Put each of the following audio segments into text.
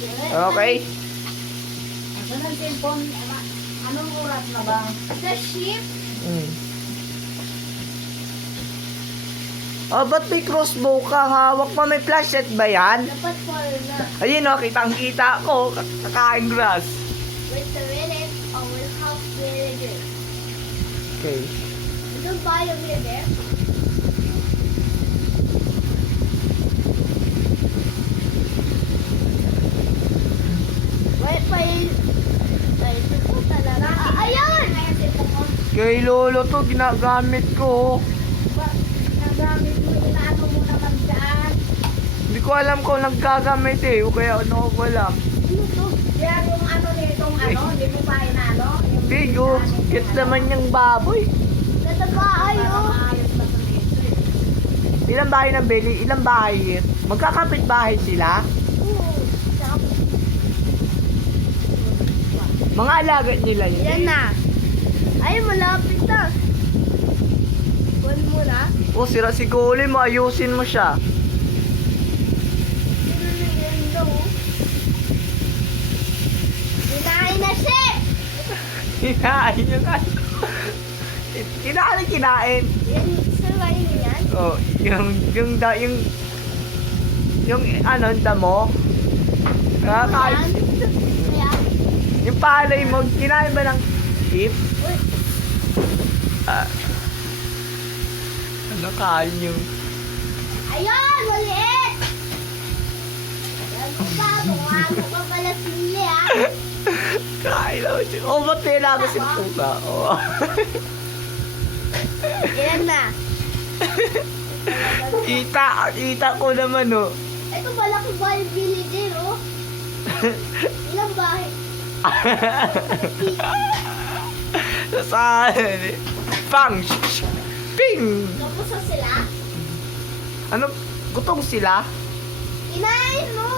Okay. Asan ang cellphone? Anong oras na ba? The sheep. Oh, ba't may crossbow ka? Hawak mo, may flashlight ba yan? Dapat fall na. Ayun o, kitang-kita ko. Kakain grass. With the minute, I will help villager. Okay. You don't buy over there. Wait, ay, ito po talaga. Ayun! Kay Lolo to, ginagamit ko. Nagamit mo, inaano mo naman dyan. Hindi ko alam kung naggagamit eh. O kaya ano ko alam. Ano to? Yan yung ano nitong ano, hindi mo pa inaano? Yung Bigo, kit naman yung baboy. Ganda bahay, oh. maayos na sa nito. Ilang bahay ng Beli? Ilang bahay? Magkakapit bahay sila? Oo. Mga alaga nila yun. Yan na. Ay, malapit na. One mo na. O, sira si Goli mo. Ayusin mo siya. Sino na yan daw? Kinain na siya! Kinain yun. Kinain. Yan, sir, kainin yan? Oh, yung ano, damo. Nakakain. Kaya, Yung palay mo, kinain ba ng sheep? uy, Ano kain yung... ayun! Maliit! Ayan mo pa, bumago ka pala sili, ah. Kain lang siya. Oh, ba't kailangan si Puka? Oh. Yan na. Kita ko naman, oh. Ito malaki ba yung villager, oh? Ilang bahay? Saan? Pang! Ping! Tapos na sila? Ano? Gutom sila? Kinain mo!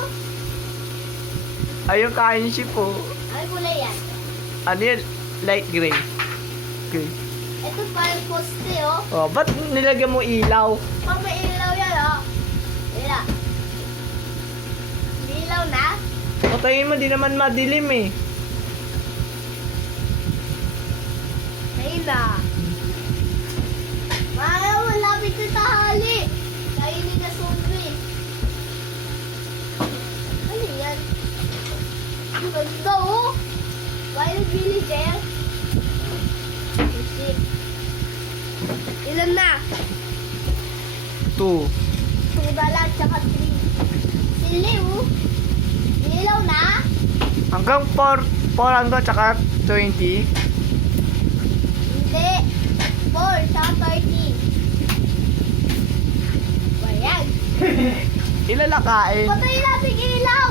Ayun, kain siya po. Ay, kulay yan. Ano yan? Light gray. Okay. Ito pa yung poste, oh. Oh, ba't nilagyan mo ilaw? Pag may ilaw yan, oh. Ilaw. May ilaw na? Patayin mo, di naman madilim eh. May na. Maya, malapit na tahali. Kainin na zombie. Ano yan? Ang ganda, oh. Wild villager. Shit. Ilan na? 2. Tudala, tsaka 3. Sili, oh. Ilaw na? Hanggang 4 hanggang tsaka 20. Hindi. 4, tsaka 30. Bayag. Ilalakain. Patay natin ilaw!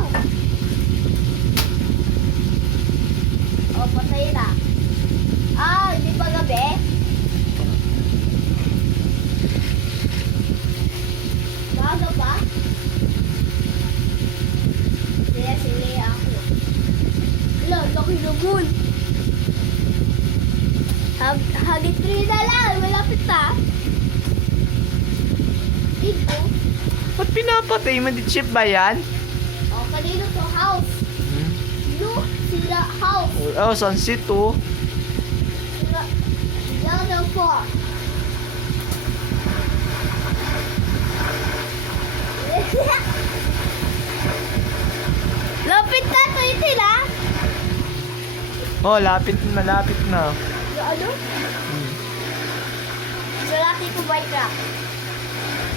O, patay na. Ah, hindi pa gabi? Baga pa? Sili ako. Wala, laki naman. Hagit 3 na lang. Malapit na. Dito. Ba't pinapatay mo? Chip ba yan? O, kanino to house? Blue, sila house. Oh, sunset oh. Sila, yellow 4. Lapit na, 20 na. Oh, malapit na. Yung ano? Sulati ko Minecraft.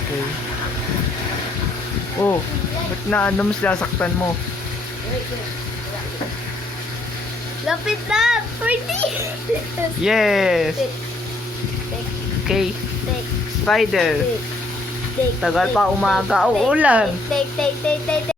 Okay. Oh, ba't na ano mo sinasaktan mo? Lapit na, 20. Yes! Take, Okay, take, spider. take, take. Tagal pa umaga. Oh, ulan. Take, take, take, take, take.